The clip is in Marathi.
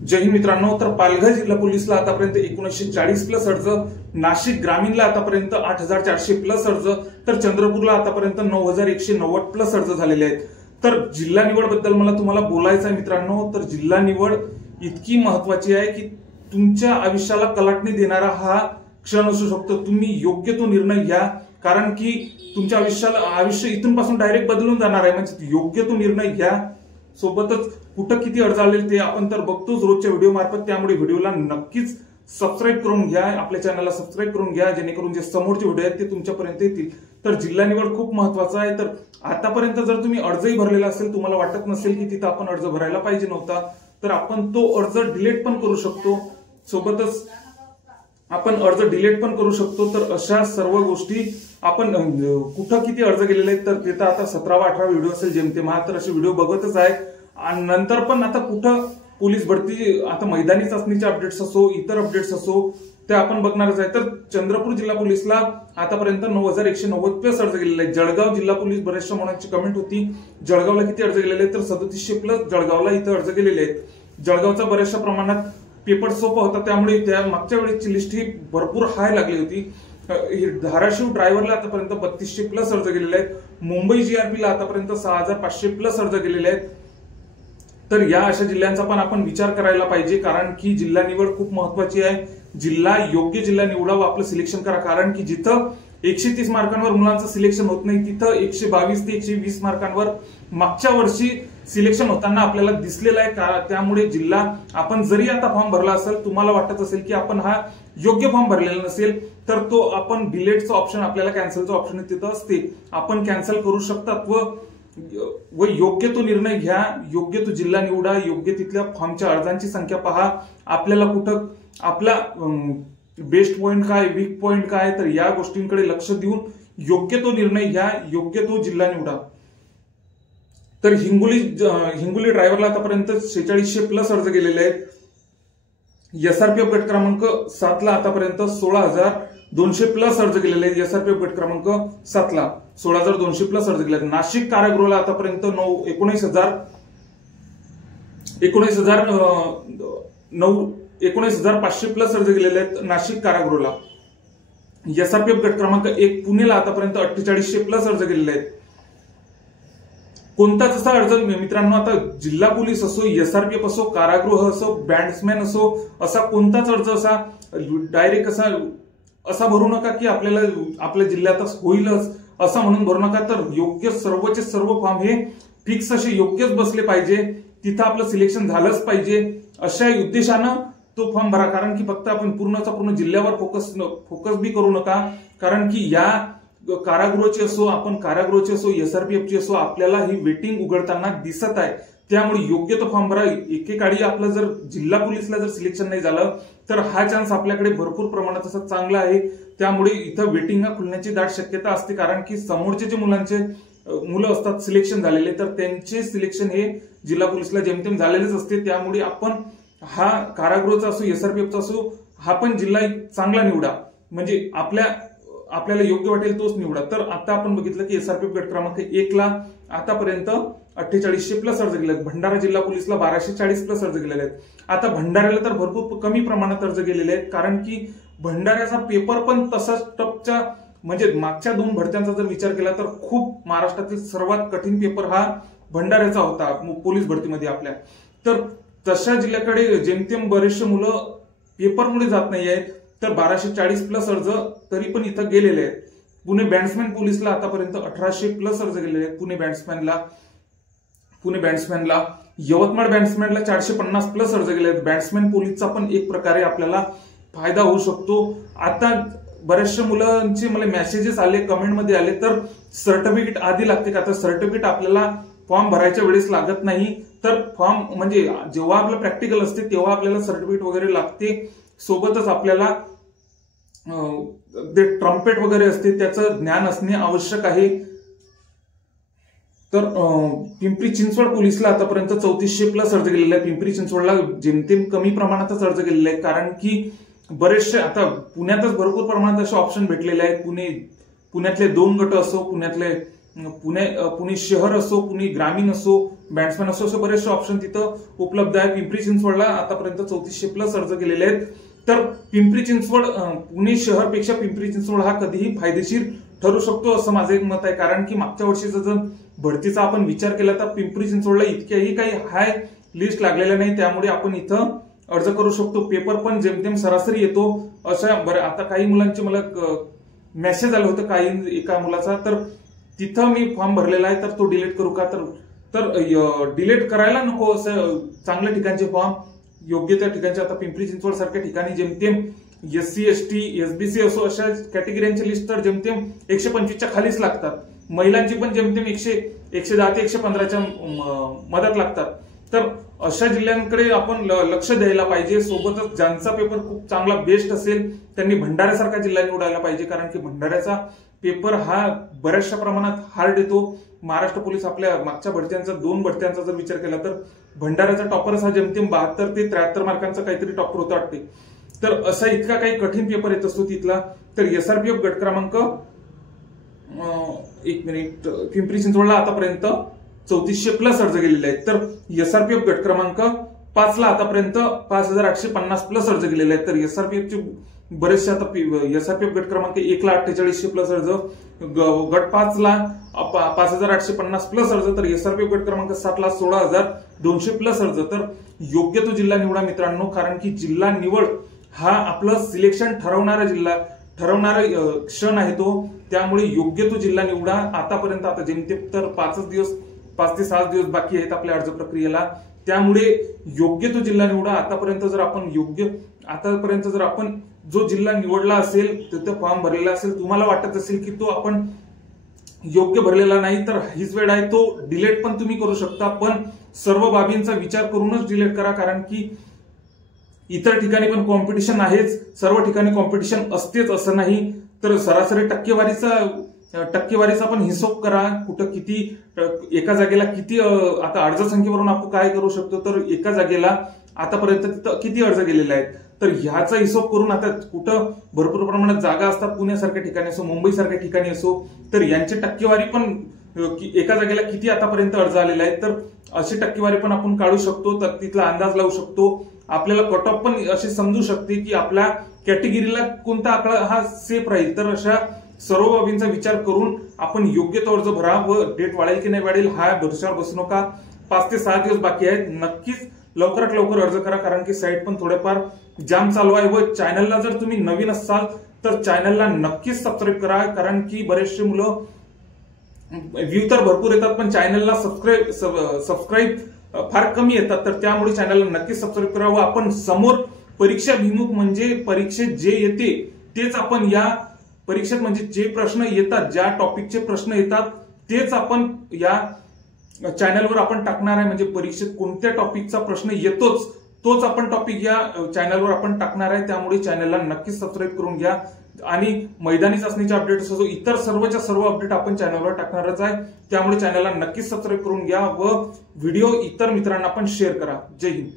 जय हिंद मित्रांनो। तर पालघर जिल्हा पोलीसला आतापर्यंत 1940 प्लस अर्ज, नाशिक ग्रामीणला आतापर्यंत 8400 प्लस अर्ज, तर चंद्रपूरला आतापर्यंत 9190 प्लस अर्ज झालेले आहेत। तर जिल्हा निवड बद्दल मला तुम्हाला बोलायचं आहे मित्रांनो। तर जिल्हा निवड इतकी महत्वाची आहे की तुमच्या आयुष्याला कलाटणी देणारा हा क्षण असू शकतो। तुम्ही योग्य तो निर्णय घ्या, कारण की तुमच्या आयुष्य इथून पासून डायरेक्ट बदलून जाणार आहे। म्हणजे योग्य तो निर्णय घ्या। सोबतच कुठं किती अर्ज आले ते आपण तर बघतोच रोजच्या व्हिडिओ मार्फत, त्यामुळे व्हिडिओला नक्कीच सबस्क्राईब करून घ्या, आपल्या चॅनलला सबस्क्राईब करून घ्या, जेणेकरून जे समोरचे व्हिडिओ आहेत ते तुमच्यापर्यंत येतील। तर जिल्हा निवड खूप महत्वाचा आहे। तर आतापर्यंत जर तुम्ही अर्जही भरलेला असेल, तुम्हाला वाटत नसेल की तिथं आपण अर्ज भरायला पाहिजे नव्हता, तर आपण तो अर्ज डिलीट पण करू शकतो। सोबतच आपण अर्ज डिलीट पण करू शकतो। तर अशा सर्व गोष्टी आपण कुठं किती अर्ज केलेले आहेत तर तिथं आता 17-18 व्हिडिओ असेल जेमतेम, तर असे व्हिडिओ बघतच आहे। आणि नंतर पण आता कुठं पोलीस भरती, आता मैदानी चाचणीचे अपडेट्स असो, इतर अपडेट्स असो, ते आपण बघणारच आहे। तर चंद्रपूर जिल्हा पोलीसला आतापर्यंत 9190 प्लस अर्ज गेलेले आहेत। जळगाव जिल्हा पोलीस, बऱ्याचशा मुलांची कमेंट होती जळगावला किती अर्ज गेलेले आहेत, तर 3700 प्लस जळगावला इथं अर्ज गेलेले आहेत। जळगावचा बऱ्याचशा प्रमाणात पेपर सोपा होता, त्यामुळे त्या मागच्या वेळेची लिस्ट ही भरपूर हाय लागली होती। धाराशिव ड्रायव्हरला आतापर्यंत 3200 प्लस अर्ज गेलेले आहेत। मुंबई जीआरपीला आतापर्यंत 6500 प्लस अर्ज गेलेले आहेत। तर या अशा जिल्ह्यांचा पण आपण विचार करायला पाहिजे, कारण की जिल्हा निवड खूप महत्वाची आहे। योग्य जिल्हा निवडा व आपलं सिलेक्शन करा, कारण की जिथं 130 मार्कांवर मुलांचं सिलेक्शन होत नाही, तिथं 122 ते 120 मार्कांवर मागच्या वर्षी सिलेक्शन होताना आपल्याला दिसलेलं आहे। त्यामुळे जिल्हा, आपण जरी आता फॉर्म भरला असेल, तुम्हाला वाटत असेल की आपण हा योग्य फॉर्म भरलेला नसेल, तर तो आपण डिलीटचा ऑप्शन, आपल्याला कॅन्सलचा ऑप्शन तिथं असते, आपण कॅन्सल करू शकतात व योग्य तो निर्णय घ्या, योग्य तो जिल्हा निवडा, योग्य तिथल्या फॉर्मच्या अर्जांची संख्या पहा, आपल्याला कुठं आपला बेस्ट पॉइंट काय, वीक पॉइंट काय, तर या गोष्टींकडे लक्ष देऊन योग्य तो निर्णय घ्या, योग्य तो जिल्हा निवडा। तर हिंगोली ड्रायव्हरला आतापर्यंत 4600 प्लस अर्ज गेलेले आहेत। एसआरपीएफ गट क्रमांक 7 ला आतापर्यंत 16200 प्लस अर्ज गेलेले आहेत। एसआरपीएफ गट क्रमांक 7 ला 16200 प्लस अर्ज गेले आहेत। नाशिक कारागृहाला आतापर्यंत 19500 प्लस अर्ज गेलेले आहेत नाशिक कारागृहाला। एसआरपीएफ गट क्रमांक 1 पुणेला आतापर्यंत 4800 प्लस अर्ज गेलेले आहेत। कोणताच असा अर्ज मित्रांनो, आता जिल्हा पोलीस असो, एसआरपीएफ असो, कारागृह असो, बँड्समॅन असो, असा कोणताच अर्ज असा डायरेक्ट असा भरू नका की आपल्या जिल्ह्यातच होईलच असं म्हणून भरू नका। तर योग्य सर्वचे सर्व फॉर्म हे फिक्स असे योग्यच बसले पाहिजे, तिथं आपलं सिलेक्शन झालंच पाहिजे, अशा उद्देशानं तो फॉर्म भरा। कारण की फक्त आपण पूर्णचा पूर्ण जिल्ह्यावर फोकस बी करू नका, कारण की या कारागृहाची असो, आपण कारागृहाची असो, एसआरपीएफची असो, आपल्याला ही वेटिंग उघडताना दिसत आहे। त्यामुळे योग्य तो फॉर्म भरा। एकेकाळी आपलं जर जिल्हा पोलीसला जर सिलेक्शन नाही झालं, तर हा चान्स आपल्याकडे भरपूर प्रमाणात असा चांगला आहे। त्यामुळे इथं वेटिंग खुलण्याची दाट शक्यता असते, कारण की समोरचे जे मुलं असतात सिलेक्शन झालेले, तर त्यांचे सिलेक्शन हे जिल्हा पोलीसला जेमतेम झालेलेच असते। त्यामुळे आपण हा कारागृहाचा असो, एसआरपीएफचा असो, हा पण जिल्हा चांगला निवडा, म्हणजे आपल्याला योग्य वाटेल तोच निवडा। तर आता आपण बघितलं की एसआरपीएफ गट क्रमांक 1 ला आतापर्यंत 4800 प्लस अर्ज गेले आहेत। भंडारा जिल्हा पोलीसला 1240 प्लस अर्ज गेलेले आहेत। आता भंडाऱ्याला तर भरपूर कमी प्रमाणात अर्ज गेलेले आहेत, कारण की भंडाऱ्याचा पेपर पण तसाच टपचा, म्हणजे मागच्या 2 भरत्यांचा जर विचार केला तर खूप महाराष्ट्रातील सर्वात कठीण पेपर हा भंडाऱ्याचा होता पोलीस भरतीमध्ये आपल्या। तर तशा जिल्ह्याकडे जेमतेम बरेचसे मुलं पेपरमुळे जात नाही आहेत, तर 1240 प्लस अर्ज तरी पण इथं गेलेले आहेत। पुणे बँड्समॅन पोलीसला आतापर्यंत 1800 प्लस अर्ज गेलेले आहेत पुणे बँड्समॅनला। यवतमाळ बँड्समॅनला 450 प्लस अर्ज गेले आहेत। बँड्समॅन पोलीसचा पण एक प्रकारे आपल्याला फायदा होऊ शकतो। आता बऱ्याचशा मुलांचे मला मेसेजेस आले, कमेंटमध्ये आले, तर सर्टिफिकेट आधी लागते का? तर सर्टिफिकेट आपल्याला फॉर्म भरायच्या वेळेस लागत नाही, तर फॉर्म म्हणजे जेव्हा आपलं प्रॅक्टिकल असते तेव्हा आपल्याला सर्टिफिकेट वगैरे लागते। सोबतच आपल्याला ते ट्रम्पेट वगैरे असते त्याचं ज्ञान असणे आवश्यक आहे। तर पिंपरी चिंचवड पोलीसला आतापर्यंत 3400 प्लस अर्ज गेलेले आहेत। पिंपरी चिंचवडला जेमतेम कमी प्रमाणातच अर्ज गेलेले आहेत, कारण की बरेचसे आता पुण्यातच भरपूर प्रमाणात असे ऑप्शन भेटलेले आहेत। पुण्यातले 2 गट असो, पुणे शहर असो, पुणे ग्रामीण असो, बॅट्समॅन असो, असे बरेचसे ऑप्शन तिथं उपलब्ध आहे. पिंपरी चिंचवडला आतापर्यंत 3400 प्लस अर्ज केलेले आहेत. तर पिंपरी चिंचवड पुणे शहरपेक्षा पिंपरी चिंचवड हा कधीही फायदेशीर ठरू शकतो असं माझं एक मत आहे. कारण की मागच्या वर्षीचा जर भरतीचा आपण विचार केला तर पिंपरी चिंचवडला इतक्याही काही हाय लिस्ट लागलेल्या नाही, त्यामुळे आपण इथं अर्ज करू शकतो. पेपर पण जेमतेम सरासरी येतो अशा बरं. आता काही मुलांचे मला मेसेज आलं होतं काही एका मुलाचा, तर तिथं मी फॉर्म भरलेला आहे तर तो डिलीट करू का, तर डिलीट करायला नको. असं चांगल्या ठिकाणचे फॉर्म योग्य त्या ठिकाणचे, आता पिंपरी चिंचवड सारख्या ठिकाणी जेमतेम SC ST SBC असो अशा कॅटेगरीची लिस्ट तर जेमतेम 125च्या खालीच लागतात. महिलांची पण जेमतेम 110 ते 115च्या मदत लागतात. तर अशा जिल्ह्यांकडे आपण लक्ष द्यायला पाहिजे. सोबतच ज्यांचा पेपर खूप चांगला बेस्ट असेल त्यांनी भंडाऱ्यासारखा जिल्हा निवडायला पाहिजे, कारण की भंडाऱ्याचा पेपर हा बऱ्याचशा प्रमाणात हार्ड येतो. महाराष्ट्र पोलीस आपल्या मागच्या भरत्यांचा 2 भरत्यांचा जर विचार केला तर भंडाऱ्याचा टॉपरच हा जेमतेम 72 ते 73 मार्कांचा काहीतरी टॉपर होता वाटते. तर असा इतका काही कठीण पेपर येत असतो तिथला. तर SRPF गट क्रमांक 1 मिनिट पिंपरी चिंचवडला आतापर्यंत 3400 प्लस अर्ज गेलेले आहेत. तर SRPF गट क्रमांक 5 ला आतापर्यंत 5850 प्लस अर्ज गेलेले आहेत. तर SRPFचे बरेचसे आता SRPF गट क्रमांक 1 ला 4800 प्लस अर्ज, गट 5 ला 5850 प्लस अर्ज, तर SRPF गट क्रमांक 7 ला 16200 प्लस अर्ज. तर योग्य तो जिल्हा निवडा मित्रांनो, कारण की जिल्हा निवड हा आपलं सिलेक्शन ठरवणारा क्षण आहे तो. त्यामुळे योग्य तो जिल्हा निवडा. आतापर्यंत आता जेमतेम तर 5 ते 6 दिवस बाकी आहेत आपल्या अर्ज प्रक्रियेला, त्यामुळे योग्य तो जिल्हा निवडा. आतापर्यंत जर आपण जो जिल्हा निवडला असेल, तिथे फॉर्म भरलेला असेल, तुम्हाला वाटत असेल की तो आपण योग्य भरलेला नाही, तर हीच वेळ आहे. तो डिलीट पण तुम्ही करू शकता, पण सर्व बाबींचा विचार करूनच डिलीट करा. कारण की इतर ठिकाणी पण कॉम्पिटिशन आहेच, सर्व ठिकाणी कॉम्पिटिशन असतेच असं नाही. तर सरासरी टक्केवारीचा पण हिशोब करा. कुठं किती एका जागेला किती, आता अर्ज संख्येवरून आपण काय करू शकतो, तर एका जागेला आतापर्यंत तिथं किती अर्ज गेलेले आहेत, तर ह्याचा हिशोब करून आता कुठं भरपूर प्रमाणात जागा असतात, पुण्यासारख्या ठिकाणी असो, मुंबईसारख्या ठिकाणी असो, तर यांची टक्केवारी पण एका जागेला किती आतापर्यंत अर्ज आलेले आहेत, तर अशी टक्केवारी पण आपण काढू शकतो. तर तिथला अंदाज लावू शकतो. आपल्याला कट ऑफ पण अशी समजू शकते की आपल्या कॅटेगरीला कोणता आकडा हा सेफ राहील. तर अशा सर्व बाबींचा विचार करून आपण योग्य तो अर्ज भरा व डेट वाढेल की नाही वाढेल हा भरोशावर बसू नका. 5 ते 6 दिवस बाकी आहेत. नक्कीच लवकरात लवकर अर्ज करा, कारण की साईट पण थोडेफार जाम चालू आहे. व चॅनलला जर तुम्ही नवीन असाल तर चॅनलला नक्कीच सबस्क्राईब करा, कारण की बरेचसे मुलं व्ह्यू तर भरपूर येतात पण चॅनलला सबस्क्राईब फार कमी येतात. तर त्यामुळे चॅनलला नक्कीच सबस्क्राईब करा. व आपण समोर परीक्षा भिमुख म्हणजे परीक्षेत जे येते तेच आपण या परीक्षेत म्हणजे जे प्रश्न येतात, ज्या टॉपिकचे प्रश्न येतात तेच आपण या चॅनलवर आपण टाकणार आहे. म्हणजे परीक्षेत कोणत्या टॉपिकचा प्रश्न येतोच तोच आपण टॉपिक या चॅनलवर आपण टाकणार आहे. त्यामुळे चॅनलला नक्कीच सबस्क्राईब करून घ्या. आणि मैदानी चाचणीचे अपडेट असो, इतर सर्वच्या सर्व अपडेट आपण चॅनलवर टाकणारच आहे. त्यामुळे चॅनलला नक्कीच सबस्क्राईब करून घ्या व व्हिडिओ इतर मित्रांना पण शेअर करा. जय हिंद.